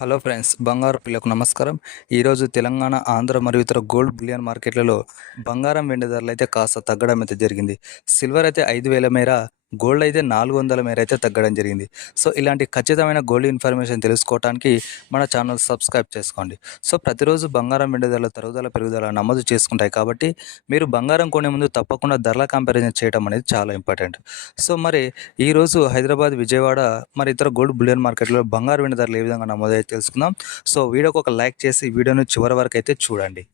Hello friends, బంగారు పిల్లకు నమస్కారం. ఈరోజు తెలంగాణ, ఆంధ్ర మరియు ఇతర గోల్డ్ బులియన్ మార్కెట్లలో బంగారం వెండి ధరలు అయితే కాస్త తగ్గడం అయితే జరిగింది. సిల్వర్ అయితే 5,000 మేర, గోల్డ్ అయితే 400 మేర అయితే తగ్గడం జరిగింది. సో ఇలాంటి ఖచ్చితమైన గోల్డ్ ఇన్ఫర్మేషన్ తెలుసుకోవడానికి మన ఛానల్ సబ్స్క్రైబ్ చేసుకోండి. సో ప్రతిరోజు బంగారం వెండి ధరల తరుగుదల పెరుగుదల నమోదు చేసుకుంటాయి కాబట్టి మీరు బంగారం కొనే ముందు తప్పకుండా ధరల కంపారిజన్ చేయడం అనేది చాలా ఇంపార్టెంట్. సో మరి ఈరోజు హైదరాబాద్, విజయవాడ మరి ఇతర గోల్డ్ బులియన్ మార్కెట్లో బంగారు వెండి ధరలు ఏ విధంగా నమోదయ్యాయో తెలుసుకుందాం. సో వీడియోకి ఒక లైక్ చేసి వీడియోను చివరి వరకు అయితే చూడండి.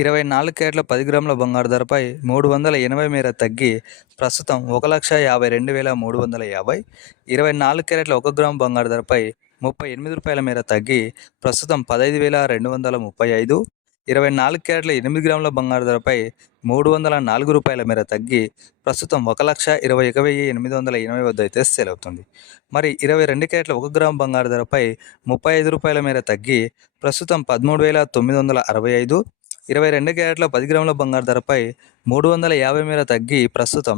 24 క్యారెట్ల 10 గ్రాముల బంగారు ధరపై 380 మేర తగ్గి ప్రస్తుతం 1,52,350. 24 క్యారెట్ల 1 గ్రాము బంగారు ధరపై రూ. 38 మేర తగ్గి ప్రస్తుతం 15,235. 24 క్యారెట్ల 8 గ్రాముల బంగారు ధరపై రూ. 304 మేర తగ్గి ప్రస్తుతం 1,21,880 వద్ద అయితే సేల్ అవుతుంది. మరి 22 క్యారెట్ల 1 గ్రాము బంగారు ధరపై రూ. 35 మేర తగ్గి ప్రస్తుతం 13,965. 22 క్యారెట్ల 10 గ్రాముల బంగారు ధరపై 350 మేర తగ్గి ప్రస్తుతం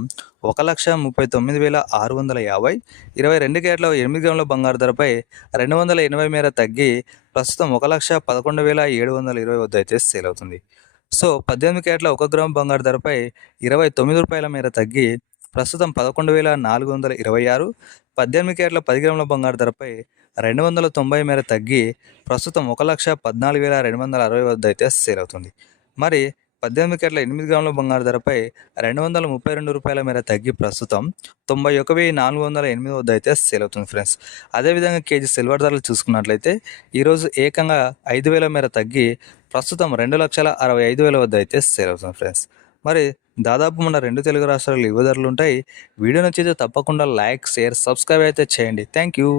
1,39,650. 22 క్యారెట్ల 8 గ్రాముల బంగారు ధరపై 280 మేర తగ్గి ప్రస్తుతం 1,11,720 వద్ద అయితే సేల్ అవుతుంది. సో 18 క్యారెట్ల 1 గ్రాము బంగారు ధరపై రూ. 29 మేర తగ్గి ప్రస్తుతం 11,426. 18 క్యారెట్ల 10 గ్రాముల బంగారు ధరపై 290 మేర తగ్గి ప్రస్తుతం 1,14,260 వద్ద అయితే సేల్ అవుతుంది. మరి 18 క్యారెట్ల 8 గ్రాముల బంగారు ధరపై రూ. 232 మేర తగ్గి ప్రస్తుతం 91,408 వద్ద అయితే సేల్ అవుతుంది ఫ్రెండ్స్. అదేవిధంగా కేజీ సిల్వర్ ధరలు చూసుకున్నట్లయితే ఈరోజు ఏకంగా 5,000 మేర తగ్గి ప్రస్తుతం 2,65,000 వద్ద అయితే సేల్ అవుతుంది ఫ్రెండ్స్. మరి దాదాపు మన 2 తెలుగు రాష్ట్రాలు ఇవే ధరలు ఉంటాయి. వీడియో నచ్చితే తప్పకుండా లైక్, షేర్, సబ్స్క్రైబ్ అయితే చేయండి. Thank you.